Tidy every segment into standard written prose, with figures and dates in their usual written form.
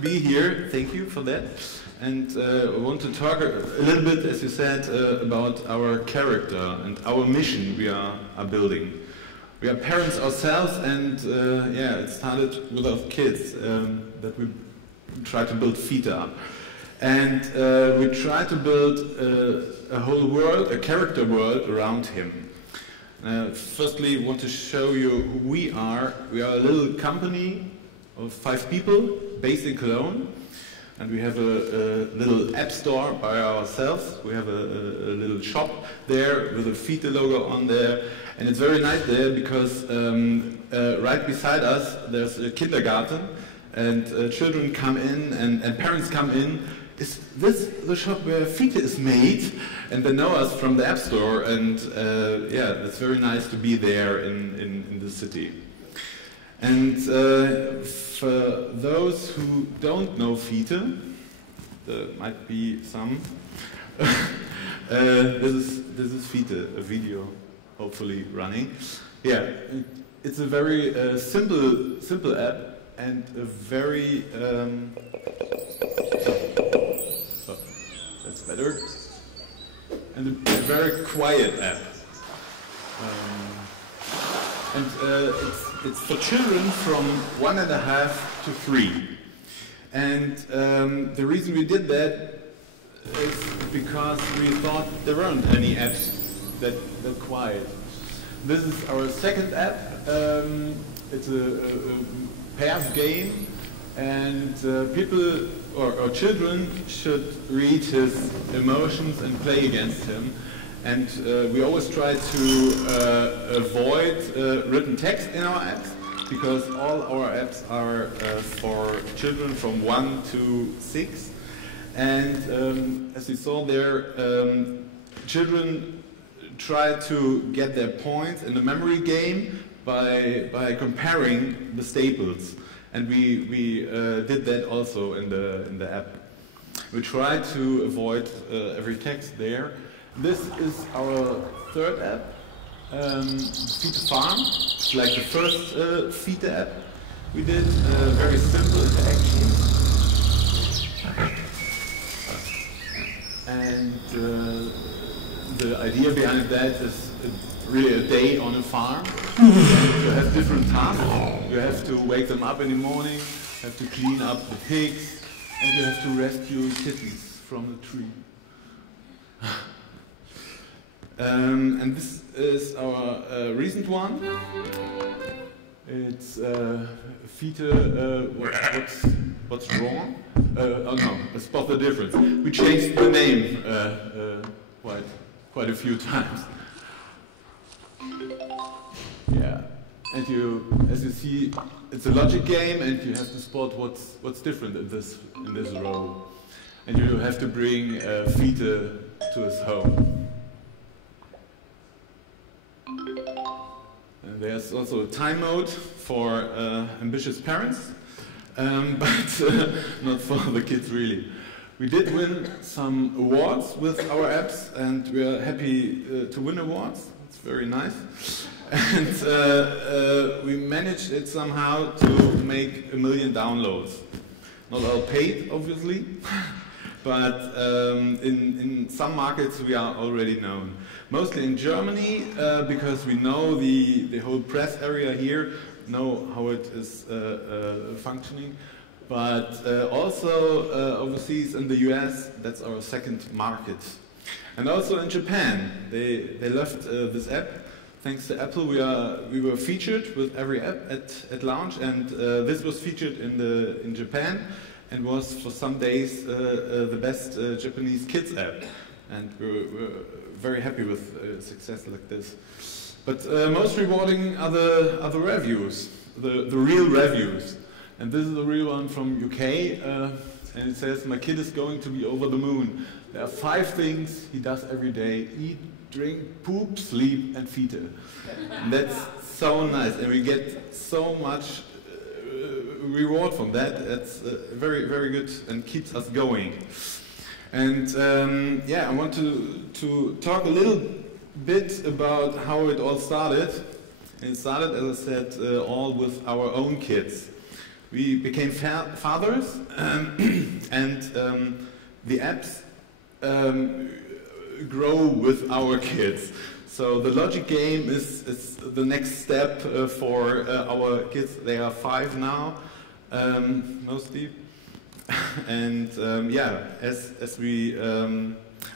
be here. Thank you for that. And I want to talk a little bit, as you said, about our character and our mission we are building. We are parents ourselves, and yeah, it started with our kids that we try to build Fiete up. And we try to build a whole world, a character world around him. Firstly, I want to show you who we are. We are a little company of 5 people based in Cologne. And we have a little app store by ourselves. We have a little shop there with a Fiete logo on there. And it's very nice there because right beside us there's a kindergarten. And children come in and parents come in. Is this the shop where Fiete is made? And they know us from the App Store, and yeah, it's very nice to be there in the city. And for those who don't know Fiete, there might be some, this is Fiete, a video hopefully running. Yeah, it's a very simple app, and a very that's better. And a very quiet app. It's for children from 1.5 to 3. And the reason we did that is because we thought there weren't any apps that quiet. This is our second app. It's a pairs game, and people or children should read his emotions and play against him. And we always try to avoid written text in our apps, because all our apps are for children from 1 to 6. And as you saw there, children try to get their points in the memory game by comparing the staples. And we did that also in the app. We try to avoid every text there. This is our third app, Fiete Farm. It's like the first Fiete app we did. Very simple interactions. And the idea behind that is really a day on a farm. You have different tasks. You have to wake them up in the morning, you have to clean up the pigs, and you have to rescue kittens from the tree. And this is our recent one. It's Fiete, what's wrong? Oh no, spot the difference. We changed the name quite a few times. Yeah, and as you see, it's a logic game, and you have to spot what's different in this row, and you have to bring Fiete to his home. And there's also a time mode for ambitious parents, but not for the kids really. We did win some awards with our apps, and we are happy to win awards. It's very nice. And we managed it somehow to make 1 million downloads. Not all paid, obviously, but in some markets we are already known. Mostly in Germany, because we know the whole press area here, know how it is functioning. But also overseas in the US, that's our second market. And also in Japan, they loved this app. Thanks to Apple, we were featured with every app at launch, and this was featured in Japan, and was for some days the best Japanese kids app. And we're very happy with success like this. But most rewarding are the reviews, the real reviews. And this is a real one from UK, and it says, "My kid is going to be over the moon. There are 5 things he does every day: eat, drink, poop, sleep, and Fiete." And that's so nice, and we get so much reward from that. That's very, very good and keeps us going. And yeah, I want to talk a little bit about how it all started. And it started, as I said, all with our own kids. We became fathers, and the apps grow with our kids. So the logic game is the next step for our kids. They are 5 now, mostly. And yeah, as we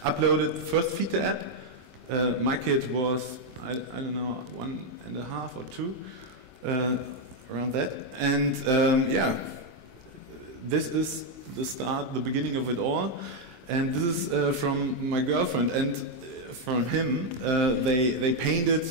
uploaded the first Fiete app, my kid was, I don't know, 1.5 or 2, around that. And yeah, this is the start, the beginning of it all. And this is from my girlfriend and from him. They painted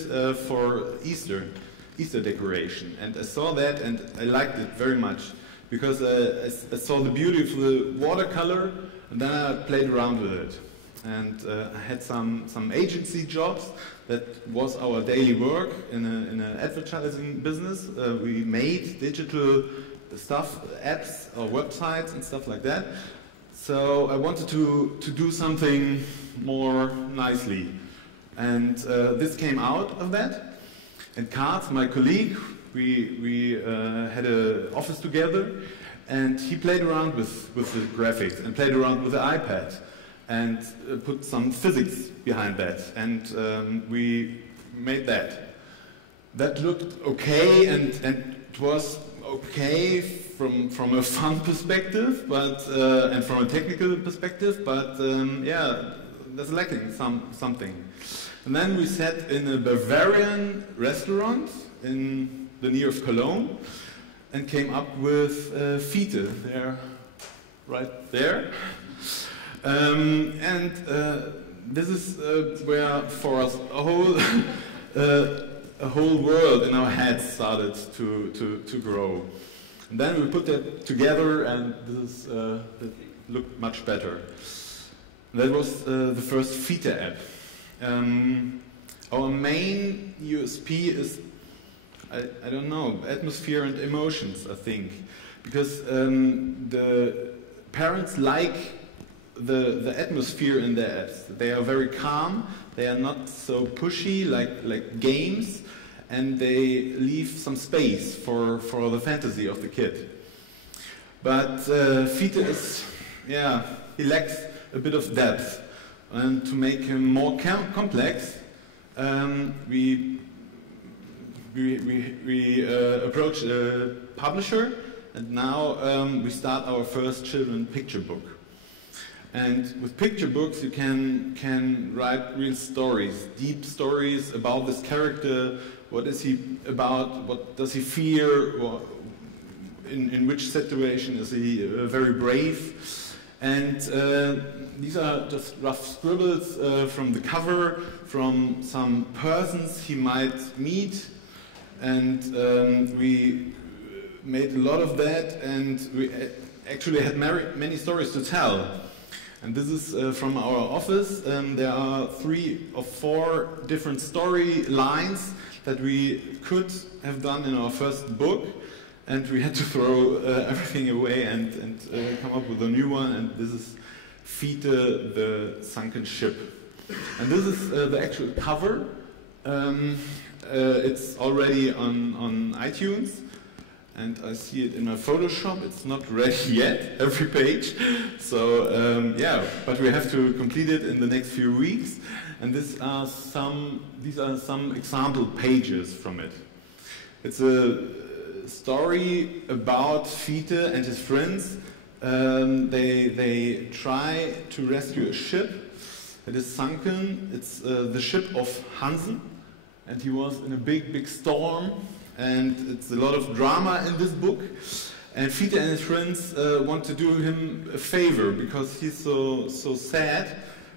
for Easter decoration. And I saw that and I liked it very much, because I saw the beauty of the watercolor, and then I played around with it. And I had some agency jobs. That was our daily work in an advertising business. We made digital stuff, apps or websites and stuff like that. So I wanted to do something more nicely. And this came out of that. And Karz, my colleague, we had an office together, and he played around with the graphics and played around with the iPad and put some physics behind that, and we made that. That looked okay, and it was okay from a fun perspective, but and from a technical perspective, but yeah, there's lacking something. And then we sat in a Bavarian restaurant in the near of Cologne and came up with Fiete. They're right there. And this is where for us a whole world in our heads started to grow. And then we put that together, and this it looked much better. That was the first Fiete app. Our main USP is, I don't know, atmosphere and emotions, I think. Because the parents like the atmosphere in their apps. They are very calm, they are not so pushy like games, and they leave some space for the fantasy of the kid. But Fiete is, yeah, he lacks a bit of depth. And to make him more complex, we approached a publisher, and now we start our first children's picture book. And with picture books, you can write real stories, deep stories about this character. What is he about? What does he fear? In which situation is he very brave? And these are just rough scribbles from the cover, from some persons he might meet. And we made a lot of that, and we actually had many stories to tell. And this is from our office. There are 3 or 4 different story lines that we could have done in our first book, and we had to throw everything away and come up with a new one. And this is Fiete, the Sunken Ship. And this is the actual cover. It's already on iTunes. And I see it in my Photoshop. It's not ready yet, every page. So yeah, but we have to complete it in the next few weeks. And these are some example pages from it. It's a story about Fiete and his friends. They try to rescue a ship that is sunken. It's the ship of Hansen, and he was in a big storm. And it's a lot of drama in this book. And Fiete and his friends want to do him a favor, because he's so sad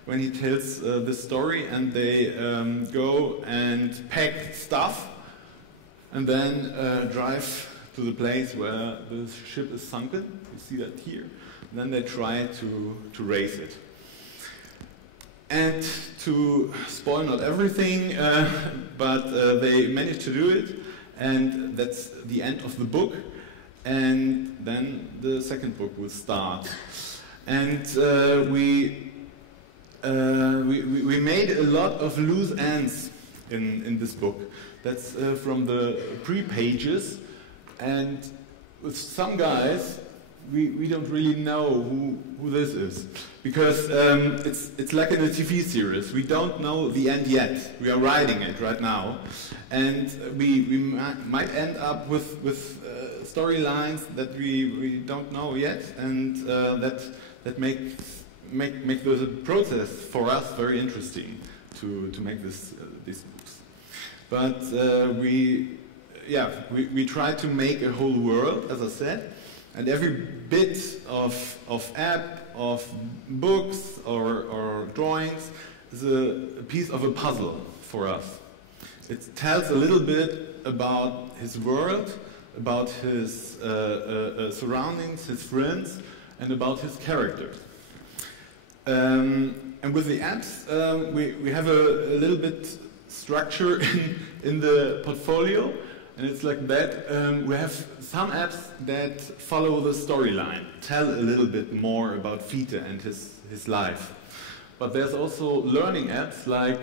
when he tells this story. And they go and pack stuff and then drive to the place where the ship is sunken. You see that here. And then they try to raise it. And to spoil not everything, but they manage to do it. And that's the end of the book, and then the second book will start. And we made a lot of loose ends in this book. That's from the pre-pages, and with some guys, we don't really know who this is, because it's like in a TV series. We don't know the end yet. We are writing it right now, and we might end up with storylines that we don't know yet, and that make the process for us very interesting to make these books. But we try to make a whole world, as I said, and every bit of app, of books or drawings is a piece of a puzzle for us. It tells a little bit about his world, about his surroundings, his friends, and about his character. And with the apps, we have a little bit structure in the portfolio, and it's like that. We have some apps that follow the storyline, tell a little bit more about Fiete and his life. But there's also learning apps like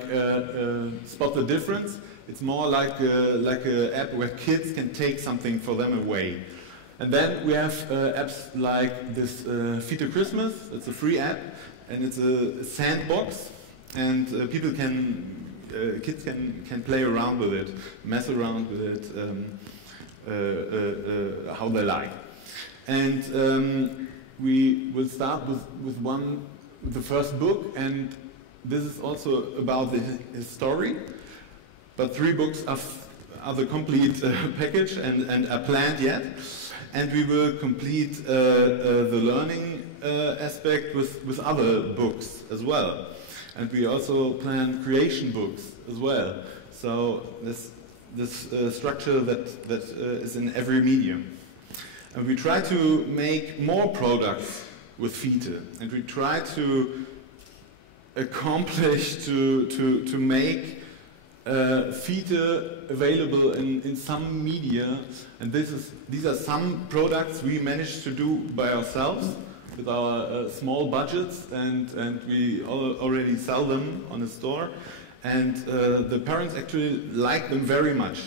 Spot the Difference. It's more like an app where kids can take something for them away. And then we have apps like this Fiete Christmas. It's a free app, and it's a sandbox, and kids can play around with it, mess around with it, how they like. And we will start with the first book, and this is also about his story. But 3 books are the complete package and are planned yet. And we will complete the learning aspect with other books as well. And we also plan creation books as well. So this structure that is in every medium. And we try to make more products with Fiete. And we try to accomplish to make Fiete available in some media, and these are some products we managed to do by ourselves with our small budgets, and we already sell them on the store, and the parents actually like them very much,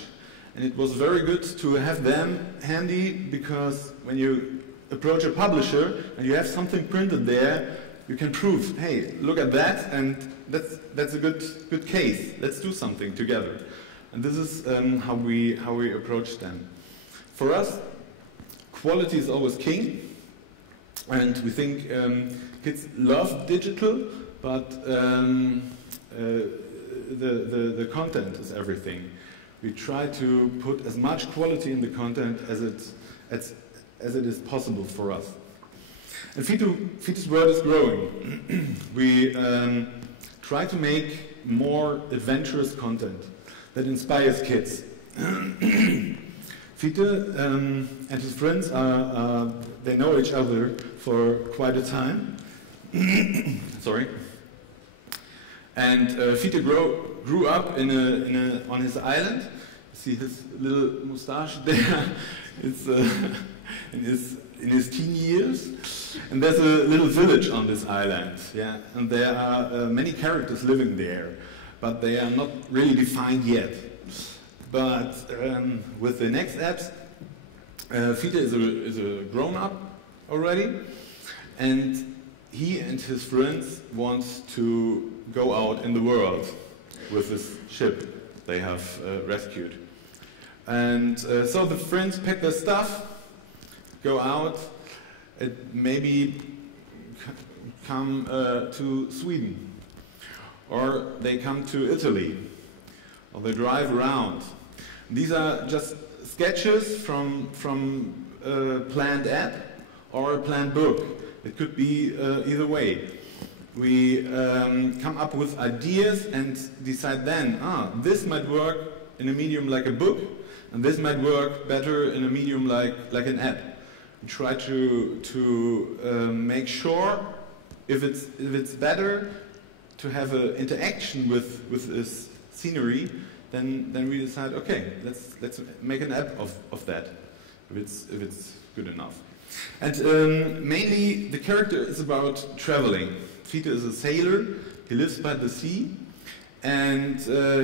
and it was very good to have them handy, because when you approach a publisher and you have something printed there, you can prove, hey, look at that, and that's a good case. Let's do something together. And this is how we approach them. For us, quality is always king, and we think kids love digital, but the content is everything. We try to put as much quality in the content as it is possible for us. And Fiete's world is growing. We try to make more adventurous content that inspires kids. Fiete and his friends they know each other for quite a time. Sorry. And Fiete grew up on his island. You see his little moustache there. It's in his teen years. And there's a little village on this island, yeah, and there are many characters living there, but they are not really defined yet. But with the next apps, Fiete is a grown-up already, and he and his friends want to go out in the world with this ship they have rescued. And so the friends pack their stuff, go out, maybe come to Sweden, or they come to Italy, or they drive around. These are just sketches from a planned app or a planned book. It could be either way. We come up with ideas and decide then, this might work in a medium like a book, and this might work better in a medium like an app. We try to make sure if it's better to have an interaction with this scenery, then we decide, okay, let's make an app of that if it's good enough. And mainly the character is about traveling. Fiete is a sailor. He lives by the sea, and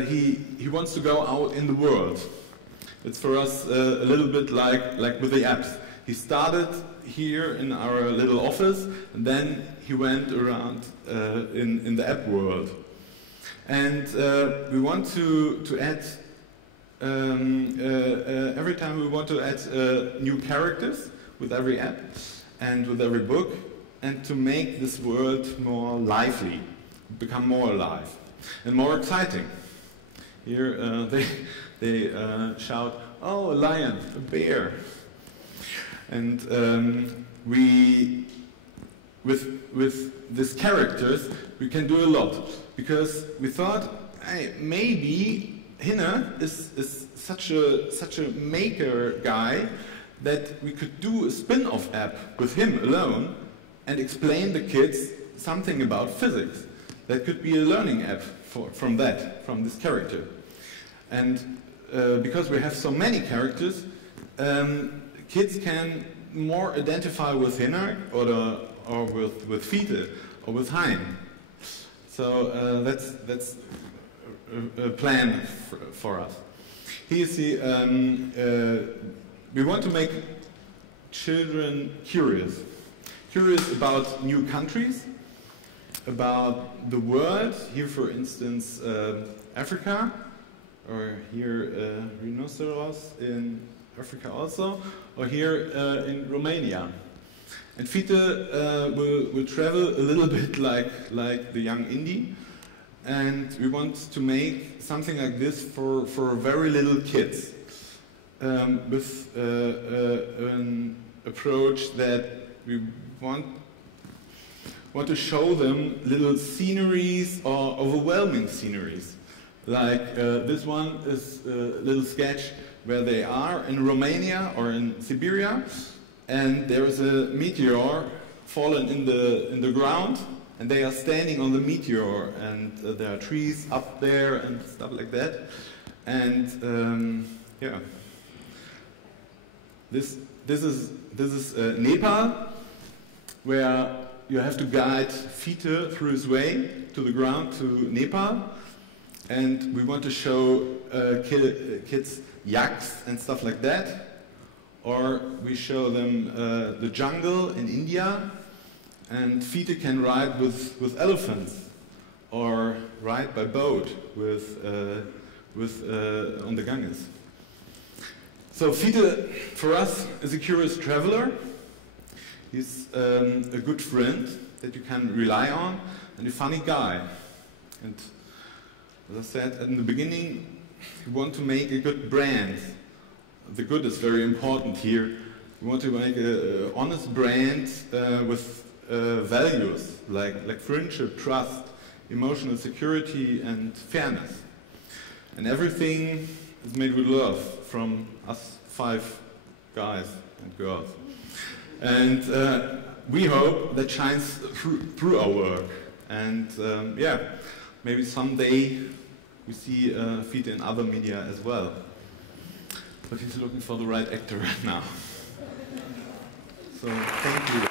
he wants to go out in the world. It's for us a little bit like with the apps. He started here in our little office, and then he went around in the app world. And we want to add, every time we want to add new characters with every app and with every book, and to make this world more lively, become more alive and more exciting. Here they shout, "Oh, a lion, a bear!" And with these characters we can do a lot, because we thought, hey, maybe Hinne is such a maker guy that we could do a spin-off app with him alone and explain the kids something about physics. That could be a learning app from this character. And because we have so many characters, kids can more identify with Hinne or with Fiete or with Hein. So that's a plan for us. Here you see, we want to make children curious about new countries, about the world. Here, for instance, Africa, or here rhinoceros in Africa also, or here in Romania. And Fiete will travel a little bit like the young indie, and we want to make something like this for very little kids, with an approach that we want to show them little sceneries or overwhelming sceneries. Like this one is a little sketch where they are in Romania or in Siberia, and there is a meteor fallen in the ground, and they are standing on the meteor, and there are trees up there and stuff like that. And yeah, this is Nepal, where you have to guide Fiete through his way to the ground to Nepal, and we want to show kids yaks and stuff like that. Or we show them the jungle in India, and Fiete can ride with elephants, or ride by boat on the Ganges. So Fiete, for us, is a curious traveler. He's a good friend that you can rely on, and a funny guy. And as I said in the beginning, we want to make a good brand. The good is very important here. We want to make an honest brand with values like friendship, trust, emotional security, and fairness. And everything is made with love from us 5 guys and girls. And we hope that shines through our work. And yeah, maybe someday we see Fiete in other media as well. But he's looking for the right actor right now. So thank you.